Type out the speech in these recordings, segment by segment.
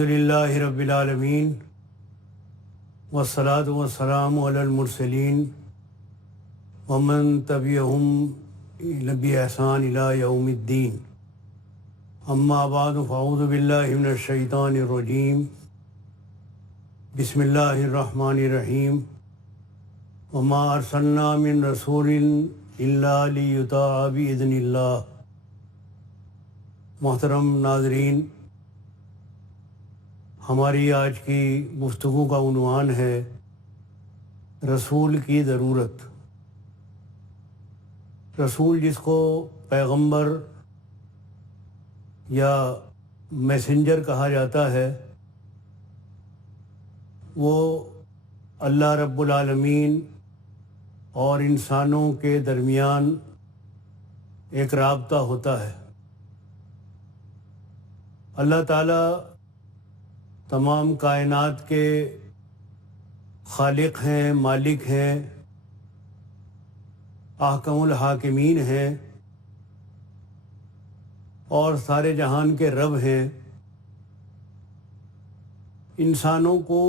الحمد للہ رب العالمین والصلاة والسلام علی المرسلین ومن تبعہم بإحسان الی یوم الدین، اما بعد فاعوذ باللہ من الشیطان الرجیم، بسم اللہ الرحمن الرحیم، وما ارسلنا من رسول الا لیطاع بإذن اللہ۔ محترم ناظرین، ہماری آج کی گفتگو کا عنوان ہے رسول کی ضرورت۔ رسول جس کو پیغمبر یا میسنجر کہا جاتا ہے، وہ اللہ رب العالمین اور انسانوں کے درمیان ایک رابطہ ہوتا ہے۔ اللہ تعالیٰ تمام کائنات کے خالق ہیں، مالک ہیں، احکم الحاکمین ہیں اور سارے جہان کے رب ہیں۔ انسانوں کو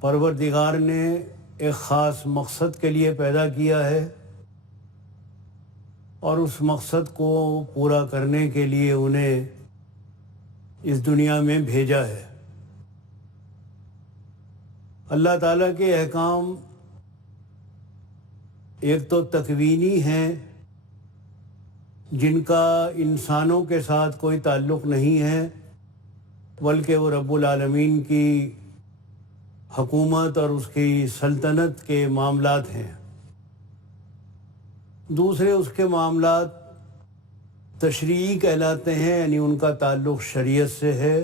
پروردگار نے ایک خاص مقصد کے لیے پیدا کیا ہے اور اس مقصد کو پورا کرنے کے لیے انہیں اس دنیا میں بھیجا ہے۔ اللہ تعالیٰ کے احکام ایک تو تکوینی ہیں، جن کا انسانوں کے ساتھ کوئی تعلق نہیں ہے، بلکہ وہ رب العالمین کی حکومت اور اس کی سلطنت کے معاملات ہیں۔ دوسرے اس کے معاملات تشریعی کہلاتے ہیں، یعنی ان کا تعلق شریعت سے ہے،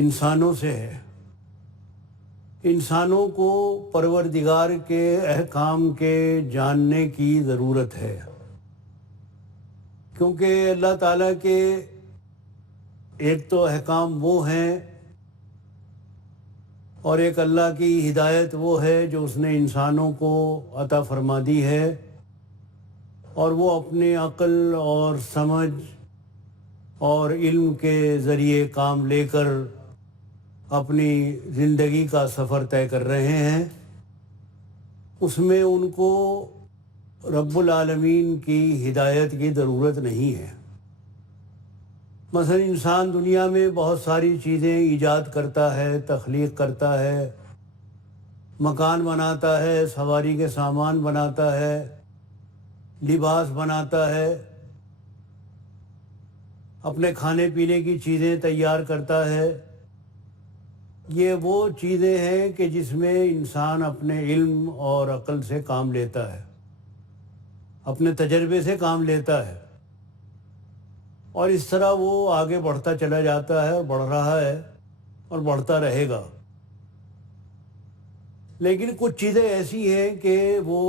انسانوں سے ہے۔ انسانوں کو پروردگار کے احکام کے جاننے کی ضرورت ہے، کیونکہ اللہ تعالیٰ کے ایک تو احکام وہ ہیں اور ایک اللہ کی ہدایت وہ ہے جو اس نے انسانوں کو عطا فرما دی ہے، اور وہ اپنے عقل اور سمجھ اور علم کے ذریعے کام لے کر اپنی زندگی کا سفر طے کر رہے ہیں۔ اس میں ان کو رب العالمین کی ہدایت کی ضرورت نہیں ہے۔ مثلا انسان دنیا میں بہت ساری چیزیں ایجاد کرتا ہے، تخلیق کرتا ہے، مکان بناتا ہے، سواری کے سامان بناتا ہے، لباس بناتا ہے، اپنے کھانے پینے کی چیزیں تیار کرتا ہے۔ یہ وہ چیزیں ہیں کہ جس میں انسان اپنے علم اور عقل سے کام لیتا ہے، اپنے تجربے سے کام لیتا ہے، اور اس طرح وہ آگے بڑھتا چلا جاتا ہے اور بڑھ رہا ہے اور بڑھتا رہے گا۔ لیکن کچھ چیزیں ایسی ہیں کہ وہ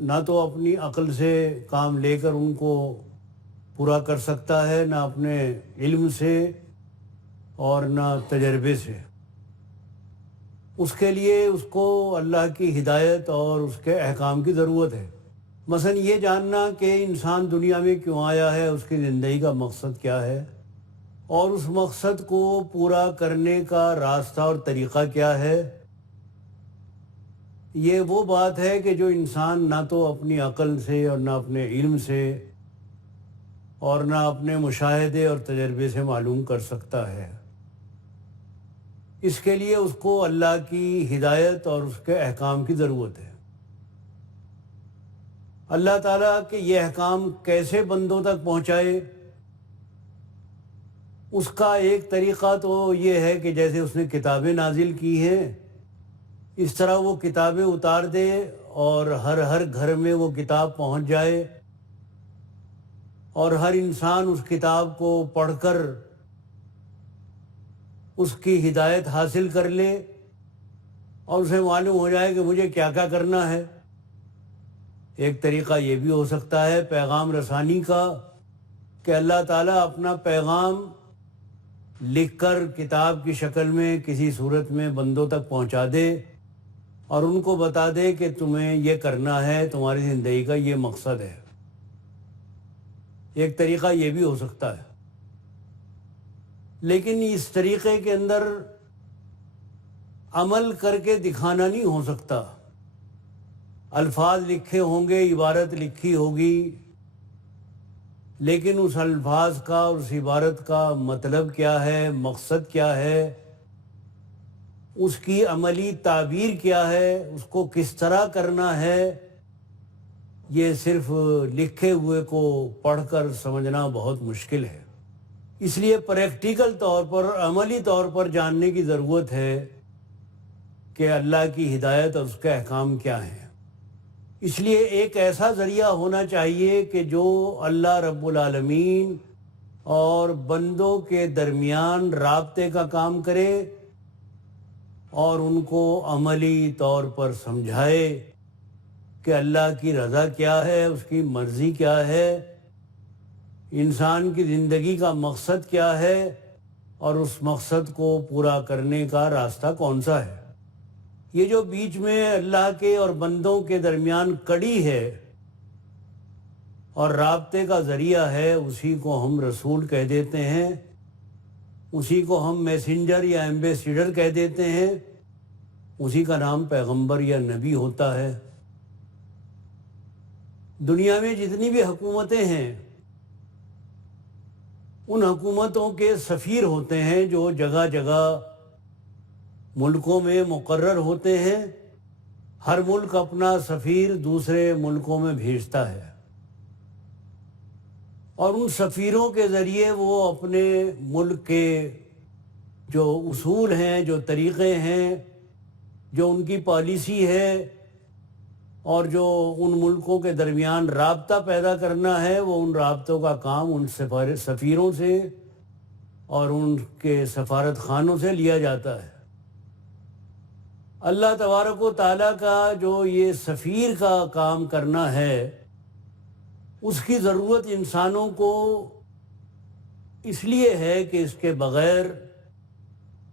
نہ تو اپنی عقل سے کام لے کر ان کو پورا کر سکتا ہے، نہ اپنے علم سے اور نہ تجربے سے۔ اس کے لیے اس کو اللہ کی ہدایت اور اس کے احکام کی ضرورت ہے۔ مثلا یہ جاننا کہ انسان دنیا میں کیوں آیا ہے، اس کی زندگی کا مقصد کیا ہے، اور اس مقصد کو پورا کرنے کا راستہ اور طریقہ کیا ہے، یہ وہ بات ہے کہ جو انسان نہ تو اپنی عقل سے اور نہ اپنے علم سے اور نہ اپنے مشاہدے اور تجربے سے معلوم کر سکتا ہے۔ اس کے لیے اس کو اللہ کی ہدایت اور اس کے احکام کی ضرورت ہے۔ اللہ تعالیٰ کے یہ احکام کیسے بندوں تک پہنچائے، اس کا ایک طریقہ تو یہ ہے کہ جیسے اس نے کتابیں نازل کی ہیں، اس طرح وہ کتابیں اتار دے اور ہر گھر میں وہ کتاب پہنچ جائے، اور ہر انسان اس کتاب کو پڑھ کر اس کی ہدایت حاصل کر لے اور اسے معلوم ہو جائے کہ مجھے کیا کیا کرنا ہے۔ ایک طریقہ یہ بھی ہو سکتا ہے پیغام رسانی کا، کہ اللہ تعالیٰ اپنا پیغام لکھ کر کتاب کی شکل میں کسی صورت میں بندوں تک پہنچا دے اور ان کو بتا دے کہ تمہیں یہ کرنا ہے، تمہاری زندگی کا یہ مقصد ہے۔ ایک طریقہ یہ بھی ہو سکتا ہے۔ لیکن اس طریقے کے اندر عمل کر کے دکھانا نہیں ہو سکتا. الفاظ لکھے ہوں گے، عبارت لکھی ہوگی، لیکن اس الفاظ کا اور اس عبارت کا مطلب کیا ہے، مقصد کیا ہے، اس کی عملی تعبیر کیا ہے، اس کو کس طرح کرنا ہے، یہ صرف لکھے ہوئے کو پڑھ کر سمجھنا بہت مشکل ہے. اس لیے پریکٹیکل طور پر، عملی طور پر جاننے کی ضرورت ہے کہ اللہ کی ہدایت اور اس کے احکام کیا ہیں. اس لیے ایک ایسا ذریعہ ہونا چاہیے کہ جو اللہ رب العالمین اور بندوں کے درمیان رابطے کا کام کرے اور ان کو عملی طور پر سمجھائے کہ اللہ کی رضا کیا ہے، اس کی مرضی کیا ہے، انسان کی زندگی کا مقصد کیا ہے اور اس مقصد کو پورا کرنے کا راستہ کون سا ہے. یہ جو بیچ میں اللہ کے اور بندوں کے درمیان کڑی ہے اور رابطے کا ذریعہ ہے، اسی کو ہم رسول کہہ دیتے ہیں، اسی کو ہم میسنجر یا ایمبیسیڈر کہہ دیتے ہیں، اسی کا نام پیغمبر یا نبی ہوتا ہے. دنیا میں جتنی بھی حکومتیں ہیں، ان حکومتوں کے سفیر ہوتے ہیں جو جگہ جگہ ملکوں میں مقرر ہوتے ہیں. ہر ملک اپنا سفیر دوسرے ملکوں میں بھیجتا ہے اور ان سفیروں کے ذریعے وہ اپنے ملک کے جو اصول ہیں، جو طریقے ہیں، جو ان کی پالیسی ہے اور جو ان ملکوں کے درمیان رابطہ پیدا کرنا ہے، وہ ان رابطوں کا کام ان سفیروں سے اور ان کے سفارت خانوں سے لیا جاتا ہے. اللہ تبارک و تعالیٰ کا جو یہ سفیر کا کام کرنا ہے، اس کی ضرورت انسانوں کو اس لیے ہے کہ اس کے بغیر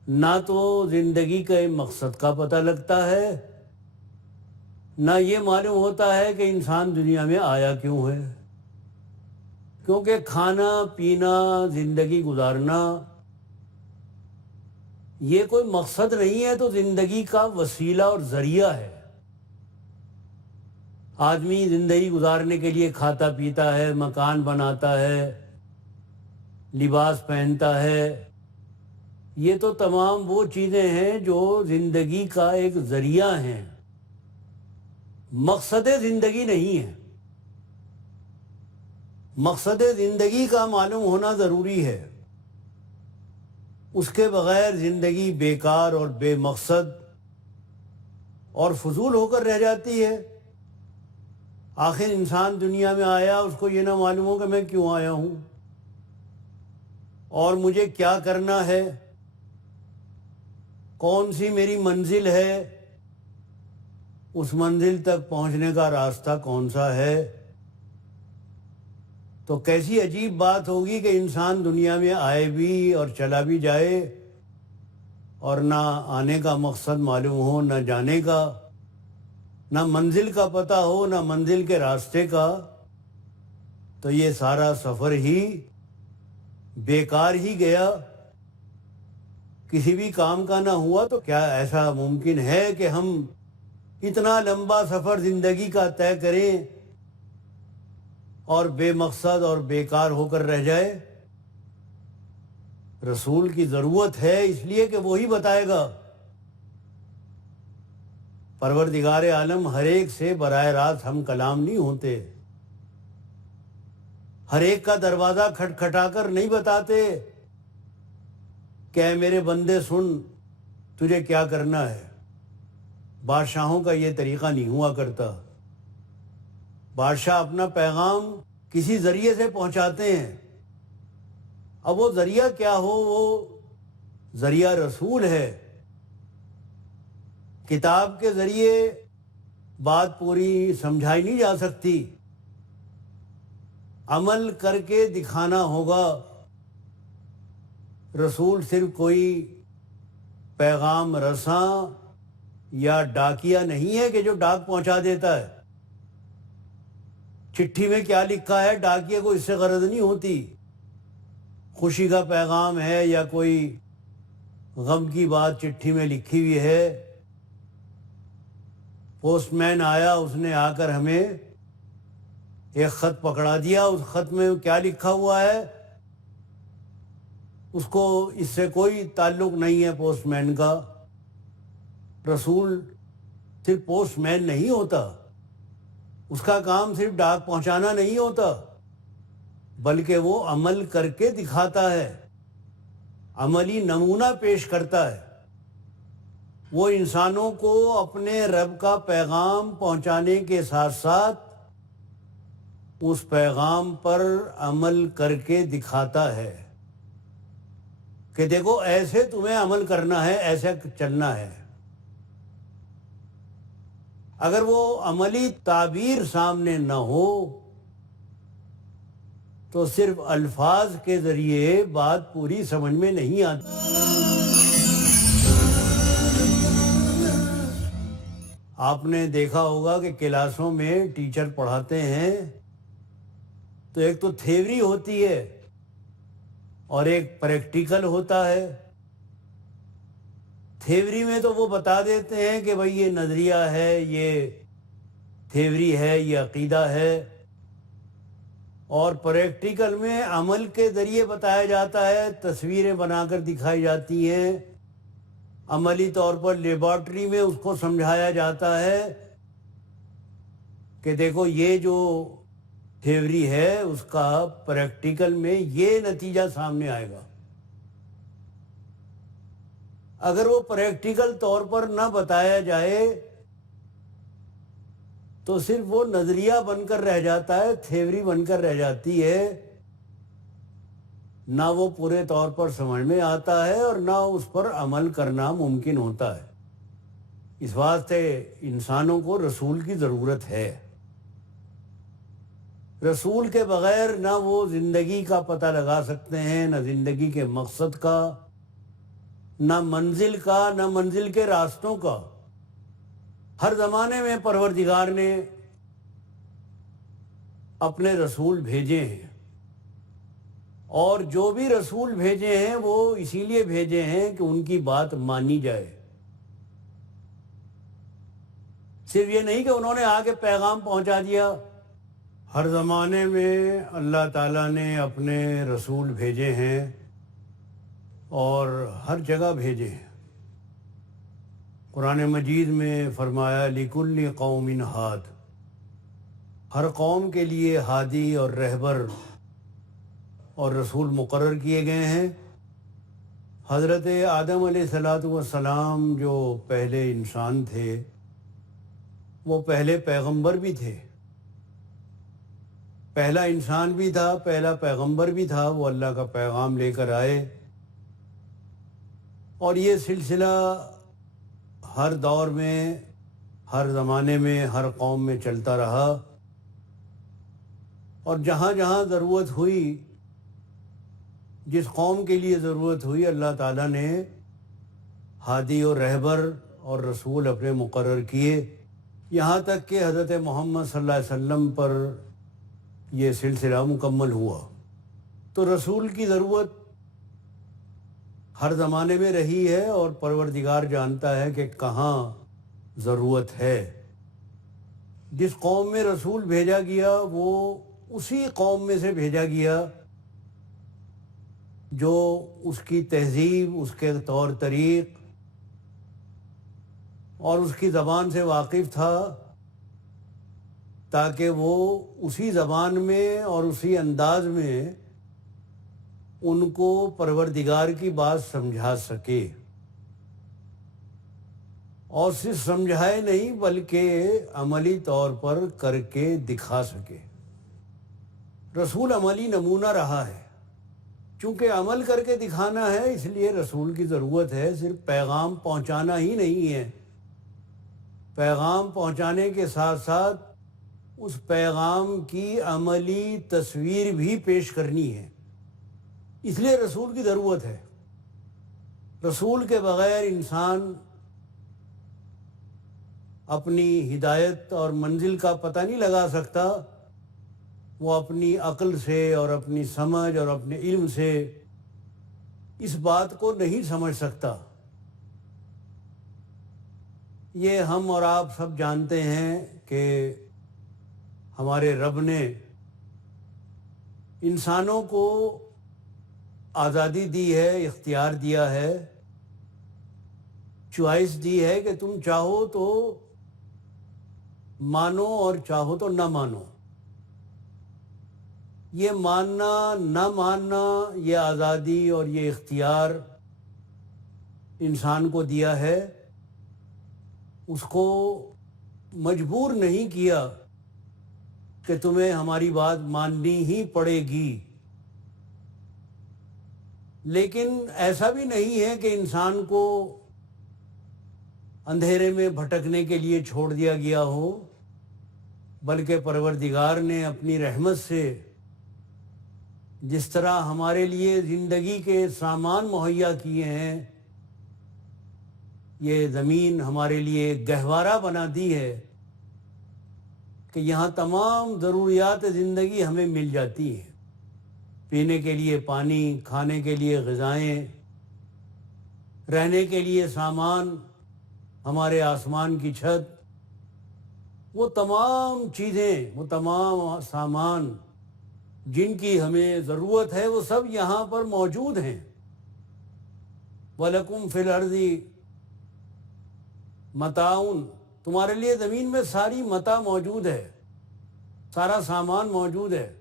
نہ تو زندگی کے مقصد کا پتہ لگتا ہے، نہ یہ معلوم ہوتا ہے کہ انسان دنیا میں آیا کیوں ہے. کیونکہ کھانا پینا، زندگی گزارنا یہ کوئی مقصد نہیں ہے، تو زندگی کا وسیلہ اور ذریعہ ہے. آدمی زندگی گزارنے کے لیے کھاتا پیتا ہے، مکان بناتا ہے، لباس پہنتا ہے. یہ تو تمام وہ چیزیں ہیں جو زندگی کا ایک ذریعہ ہیں، مقصد زندگی نہیں ہے. مقصد زندگی کا معلوم ہونا ضروری ہے. اس کے بغیر زندگی بیکار اور بے مقصد اور فضول ہو کر رہ جاتی ہے. آخر انسان دنیا میں آیا، اس کو یہ نہ معلوم ہو کہ میں کیوں آیا ہوں اور مجھے کیا کرنا ہے، کون سی میری منزل ہے، اس منزل تک پہنچنے کا راستہ کون سا ہے. تو کیسی عجیب بات ہوگی کہ انسان دنیا میں آئے بھی اور چلا بھی جائے اور نہ آنے کا مقصد معلوم ہو، نہ جانے کا، نہ منزل کا پتہ ہو، نہ منزل کے راستے کا. تو یہ سارا سفر ہی بیکار ہی گیا، کسی بھی کام کا نہ ہوا. تو کیا ایسا ممکن ہے کہ ہم اتنا لمبا سفر زندگی کا طے کریں اور بے مقصد اور بیکار ہو کر رہ جائے؟ رسول کی ضرورت ہے، اس لیے کہ وہی بتائے گا. پروردگار عالم ہر ایک سے براہ راست ہم کلام نہیں ہوتے، ہر ایک کا دروازہ کھٹکھٹا کر نہیں بتاتے کہ اے میرے بندے سن، تجھے کیا کرنا ہے. بادشاہوں کا یہ طریقہ نہیں ہوا کرتا. بادشاہ اپنا پیغام کسی ذریعے سے پہنچاتے ہیں. اب وہ ذریعہ کیا ہو، وہ ذریعہ رسول ہے. کتاب کے ذریعے بات پوری سمجھائی نہیں جا سکتی، عمل کر کے دکھانا ہوگا. رسول صرف کوئی پیغام رساں یا ڈاکیہ نہیں ہے کہ جو ڈاک پہنچا دیتا ہے. چٹھی میں کیا لکھا ہے ڈاکیے کو اس سے غرض نہیں ہوتی. خوشی کا پیغام ہے یا کوئی غم کی بات چٹھی میں لکھی ہوئی ہے، پوسٹ مین آیا، اس نے آ کر ہمیں ایک خط پکڑا دیا، اس خط میں کیا لکھا ہوا ہے اس کو اس سے کوئی تعلق نہیں ہے پوسٹ مین کا۔ رسول صرف پوسٹ مین نہیں ہوتا، اس کا کام صرف ڈاک پہنچانا نہیں ہوتا، بلکہ وہ عمل کر کے دکھاتا ہے، عملی نمونہ پیش کرتا ہے۔ وہ انسانوں کو اپنے رب کا پیغام پہنچانے کے ساتھ ساتھ اس پیغام پر عمل کر کے دکھاتا ہے کہ دیکھو ایسے تمہیں عمل کرنا ہے، ایسے چلنا ہے۔ اگر وہ عملی تعبیر سامنے نہ ہو تو صرف الفاظ کے ذریعے بات پوری سمجھ میں نہیں آتی۔ آپ نے دیکھا ہوگا کہ کلاسوں میں ٹیچر پڑھاتے ہیں تو ایک تو تھیوری ہوتی ہے اور ایک پریکٹیکل ہوتا ہے۔ تھیوری میں تو وہ بتا دیتے ہیں کہ بھئی یہ نظریہ ہے، یہ تھیوری ہے، یہ عقیدہ ہے، اور پریکٹیکل میں عمل کے ذریعے بتایا جاتا ہے، تصویریں بنا کر دکھائی جاتی ہیں، عملی طور پر لیبارٹری میں اس کو سمجھایا جاتا ہے کہ دیکھو یہ جو تھیوری ہے اس کا پریکٹیکل میں یہ نتیجہ سامنے آئے گا۔ اگر وہ پریکٹیکل طور پر نہ بتایا جائے تو صرف وہ نظریہ بن کر رہ جاتا ہے، تھیوری بن کر رہ جاتی ہے، نہ وہ پورے طور پر سمجھ میں آتا ہے اور نہ اس پر عمل کرنا ممکن ہوتا ہے۔ اس واسطے انسانوں کو رسول کی ضرورت ہے۔ رسول کے بغیر نہ وہ زندگی کا پتہ لگا سکتے ہیں، نہ زندگی کے مقصد کا، نہ منزل کا، نہ منزل کے راستوں کا۔ ہر زمانے میں پروردگار نے اپنے رسول بھیجے ہیں، اور جو بھی رسول بھیجے ہیں وہ اسی لیے بھیجے ہیں کہ ان کی بات مانی جائے۔ صرف یہ نہیں کہ انہوں نے آ کے پیغام پہنچا دیا۔ ہر زمانے میں اللہ تعالیٰ نے اپنے رسول بھیجے ہیں اور ہر جگہ بھیجے ہیں۔ قرآن مجید میں فرمایا لِكُلِّ قَوْمٍ ہاد، ہر قوم کے لیے ہادی اور رہبر اور رسول مقرر کیے گئے ہیں۔ حضرت آدم علیہ السلام جو پہلے انسان تھے وہ پہلے پیغمبر بھی تھے، پہلا انسان بھی تھا، پہلا پیغمبر بھی تھا، وہ اللہ کا پیغام لے کر آئے، اور یہ سلسلہ ہر دور میں، ہر زمانے میں، ہر قوم میں چلتا رہا، اور جہاں جہاں ضرورت ہوئی، جس قوم کے لیے ضرورت ہوئی، اللہ تعالیٰ نے ہادی اور رہبر اور رسول اپنے مقرر کیے، یہاں تک کہ حضرت محمد صلی اللہ علیہ وسلم پر یہ سلسلہ مکمل ہوا۔ تو رسول کی ضرورت ہر زمانے میں رہی ہے، اور پروردگار جانتا ہے کہ کہاں ضرورت ہے۔ جس قوم میں رسول بھیجا گیا وہ اسی قوم میں سے بھیجا گیا جو اس کی تہذیب، اس کے طور طریق اور اس کی زبان سے واقف تھا، تاکہ وہ اسی زبان میں اور اسی انداز میں ان کو پروردگار کی بات سمجھا سکے، اور صرف سمجھائے نہیں بلکہ عملی طور پر کر کے دکھا سکے۔ رسول عملی نمونہ رہا ہے، چونکہ عمل کر کے دکھانا ہے اس لیے رسول کی ضرورت ہے۔ صرف پیغام پہنچانا ہی نہیں ہے، پیغام پہنچانے کے ساتھ ساتھ اس پیغام کی عملی تصویر بھی پیش کرنی ہے، اس لیے رسول کی ضرورت ہے۔ رسول کے بغیر انسان اپنی ہدایت اور منزل کا پتہ نہیں لگا سکتا، وہ اپنی عقل سے اور اپنی سمجھ اور اپنے علم سے اس بات کو نہیں سمجھ سکتا۔ یہ ہم اور آپ سب جانتے ہیں کہ ہمارے رب نے انسانوں کو آزادی دی ہے، اختیار دیا ہے، چوائس دی ہے کہ تم چاہو تو مانو اور چاہو تو نہ مانو۔ یہ ماننا نہ ماننا، یہ آزادی اور یہ اختیار انسان کو دیا ہے، اس کو مجبور نہیں کیا کہ تمہیں ہماری بات ماننی ہی پڑے گی۔ لیکن ایسا بھی نہیں ہے کہ انسان کو اندھیرے میں بھٹکنے کے لیے چھوڑ دیا گیا ہو، بلکہ پروردگار نے اپنی رحمت سے جس طرح ہمارے لیے زندگی کے سامان مہیا کیے ہیں، یہ زمین ہمارے لیے گہوارہ بنا دی ہے کہ یہاں تمام ضروریات زندگی ہمیں مل جاتی ہیں، پینے کے لیے پانی، کھانے کے لیے غذائیں، رہنے کے لیے سامان، ہمارے آسمان کی چھت، وہ تمام چیزیں، وہ تمام سامان جن کی ہمیں ضرورت ہے، وہ سب یہاں پر موجود ہیں۔ وَلَكُمْ فِي الْأَرْضِ مَتَاعٌ، تمہارے لیے زمین میں ساری متاع موجود ہے، سارا سامان موجود ہے۔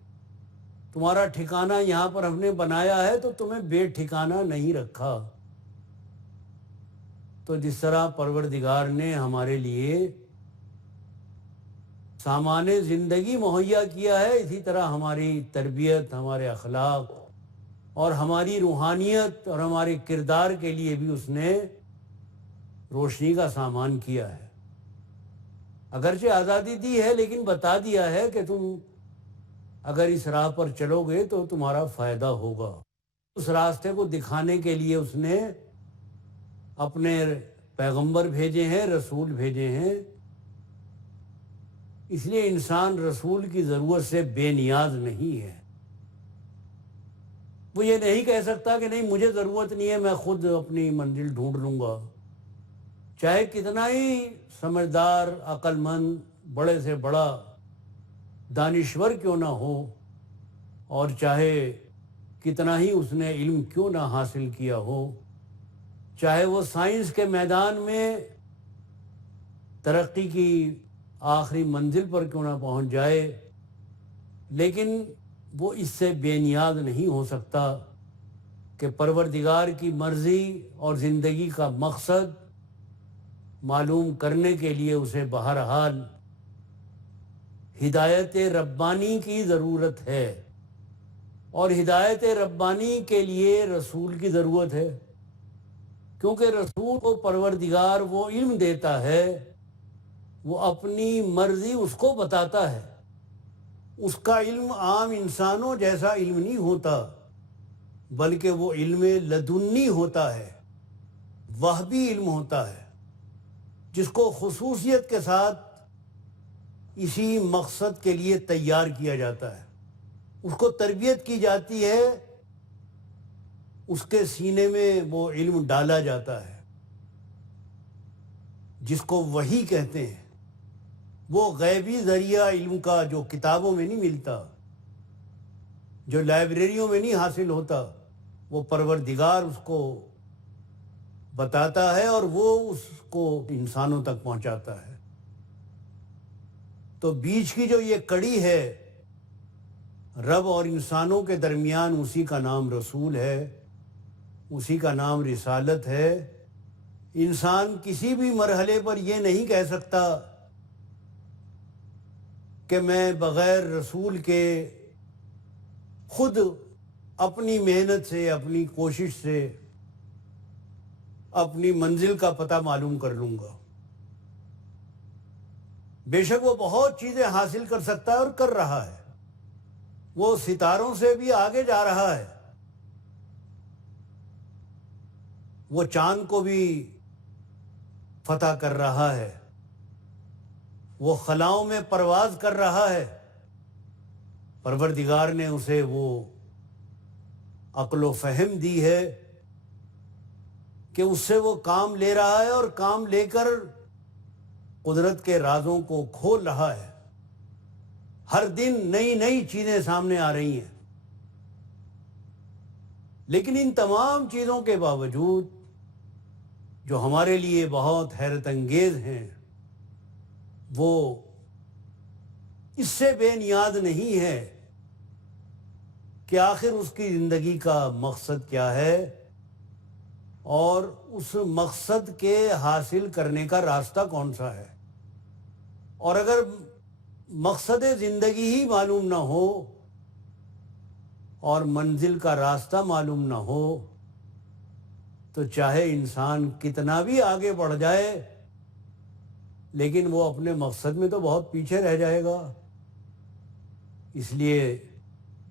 تمہارا ٹھکانہ یہاں پر ہم نے بنایا ہے تو تمہیں بے ٹھکانہ نہیں رکھا۔ تو جس طرح پروردگار نے ہمارے لیے سامان زندگی مہیا کیا ہے، اسی طرح ہماری تربیت، ہمارے اخلاق اور ہماری روحانیت اور ہمارے کردار کے لیے بھی اس نے روشنی کا سامان کیا ہے۔ اگرچہ آزادی دی ہے، لیکن بتا دیا ہے کہ تم اگر اس راہ پر چلو گے تو تمہارا فائدہ ہوگا۔ اس راستے کو دکھانے کے لیے اس نے اپنے پیغمبر بھیجے ہیں، رسول بھیجے ہیں۔ اس لیے انسان رسول کی ضرورت سے بے نیاز نہیں ہے۔ وہ یہ نہیں کہہ سکتا کہ نہیں مجھے ضرورت نہیں ہے، میں خود اپنی منزل ڈھونڈ لوں گا، چاہے کتنا ہی سمجھدار، عقل مند، بڑے سے بڑا دانشور کیوں نہ ہو، اور چاہے کتنا ہی اس نے علم کیوں نہ حاصل کیا ہو، چاہے وہ سائنس کے میدان میں ترقی کی آخری منزل پر کیوں نہ پہنچ جائے، لیکن وہ اس سے بے نیاز نہیں ہو سکتا کہ پروردگار کی مرضی اور زندگی کا مقصد معلوم کرنے کے لیے اسے بہرحال ہدایت ربانی کی ضرورت ہے، اور ہدایت ربانی کے لیے رسول کی ضرورت ہے، کیونکہ رسول کو پروردگار وہ علم دیتا ہے، وہ اپنی مرضی اس کو بتاتا ہے۔ اس کا علم عام انسانوں جیسا علم نہیں ہوتا، بلکہ وہ علم لدنی ہوتا ہے، وہبی علم ہوتا ہے، جس کو خصوصیت کے ساتھ اسی مقصد کے لیے تیار کیا جاتا ہے، اس کو تربیت کی جاتی ہے، اس کے سینے میں وہ علم ڈالا جاتا ہے، جس کو وحی کہتے ہیں۔ وہ غیبی ذریعہ علم کا جو کتابوں میں نہیں ملتا، جو لائبریریوں میں نہیں حاصل ہوتا، وہ پروردگار اس کو بتاتا ہے اور وہ اس کو انسانوں تک پہنچاتا ہے۔ تو بیچ کی جو یہ کڑی ہے رب اور انسانوں کے درمیان، اسی کا نام رسول ہے، اسی کا نام رسالت ہے۔ انسان کسی بھی مرحلے پر یہ نہیں کہہ سکتا کہ میں بغیر رسول کے خود اپنی محنت سے، اپنی کوشش سے اپنی منزل کا پتہ معلوم کر لوں گا۔ بے شک وہ بہت چیزیں حاصل کر سکتا ہے اور کر رہا ہے، وہ ستاروں سے بھی آگے جا رہا ہے، وہ چاند کو بھی فتح کر رہا ہے، وہ خلاؤں میں پرواز کر رہا ہے۔ پروردگار نے اسے وہ عقل و فہم دی ہے کہ اس سے وہ کام لے رہا ہے اور کام لے کر قدرت کے رازوں کو کھول رہا ہے. ہر دن نئی نئی چیزیں سامنے آ رہی ہیں. لیکن ان تمام چیزوں کے باوجود جو ہمارے لیے بہت حیرت انگیز ہیں وہ اس سے بے نیاز نہیں ہے کہ آخر اس کی زندگی کا مقصد کیا ہے اور اس مقصد کے حاصل کرنے کا راستہ کون سا ہے. اور اگر مقصد زندگی ہی معلوم نہ ہو اور منزل کا راستہ معلوم نہ ہو تو چاہے انسان کتنا بھی آگے بڑھ جائے لیکن وہ اپنے مقصد میں تو بہت پیچھے رہ جائے گا. اس لیے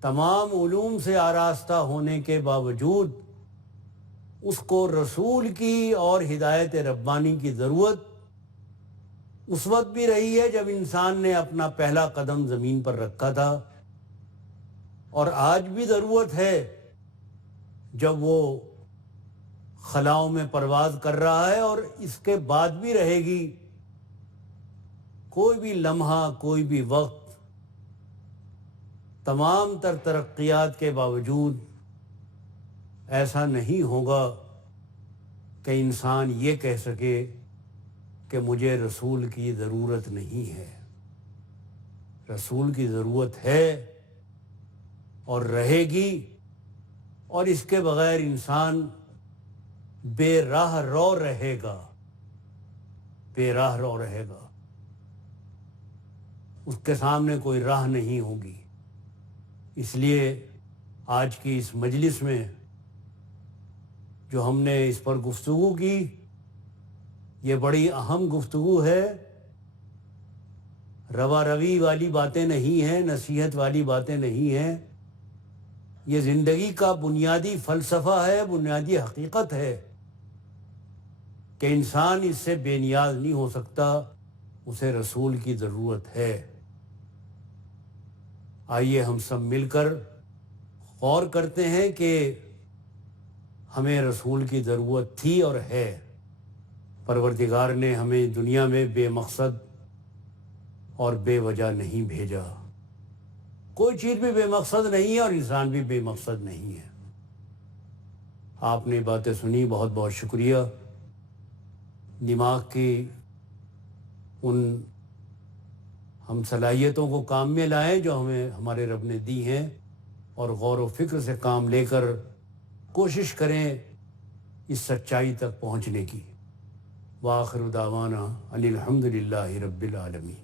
تمام علوم سے آراستہ ہونے کے باوجود اس کو رسول کی اور ہدایت ربانی کی ضرورت اس وقت بھی رہی ہے جب انسان نے اپنا پہلا قدم زمین پر رکھا تھا، اور آج بھی ضرورت ہے جب وہ خلاؤں میں پرواز کر رہا ہے، اور اس کے بعد بھی رہے گی. کوئی بھی لمحہ، کوئی بھی وقت، تمام تر ترقیات کے باوجود ایسا نہیں ہوگا کہ انسان یہ کہہ سکے کہ مجھے رسول کی ضرورت نہیں ہے. رسول کی ضرورت ہے اور رہے گی، اور اس کے بغیر انسان بے راہ رو رہے گا، بے راہ رو رہے گا. اس کے سامنے کوئی راہ نہیں ہوگی. اس لیے آج کی اس مجلس میں جو ہم نے اس پر گفتگو کی، یہ بڑی اہم گفتگو ہے. روا روی والی باتیں نہیں ہیں، نصیحت والی باتیں نہیں ہیں. یہ زندگی کا بنیادی فلسفہ ہے، بنیادی حقیقت ہے کہ انسان اس سے بے نیاز نہیں ہو سکتا، اسے رسول کی ضرورت ہے. آئیے ہم سب مل کر غور کرتے ہیں کہ ہمیں رسول کی ضرورت تھی اور ہے. پروردگار نے ہمیں دنیا میں بے مقصد اور بے وجہ نہیں بھیجا. کوئی چیز بھی بے مقصد نہیں ہے اور انسان بھی بے مقصد نہیں ہے. آپ نے باتیں سنی، بہت بہت شکریہ. دماغ کی ان ہم صلاحیتوں کو کام میں لائیں جو ہمیں ہمارے رب نے دی ہیں، اور غور و فکر سے کام لے کر کوشش کریں اس سچائی تک پہنچنے کی. وآخر دعوانا ان الحمد للہ رب العالمین.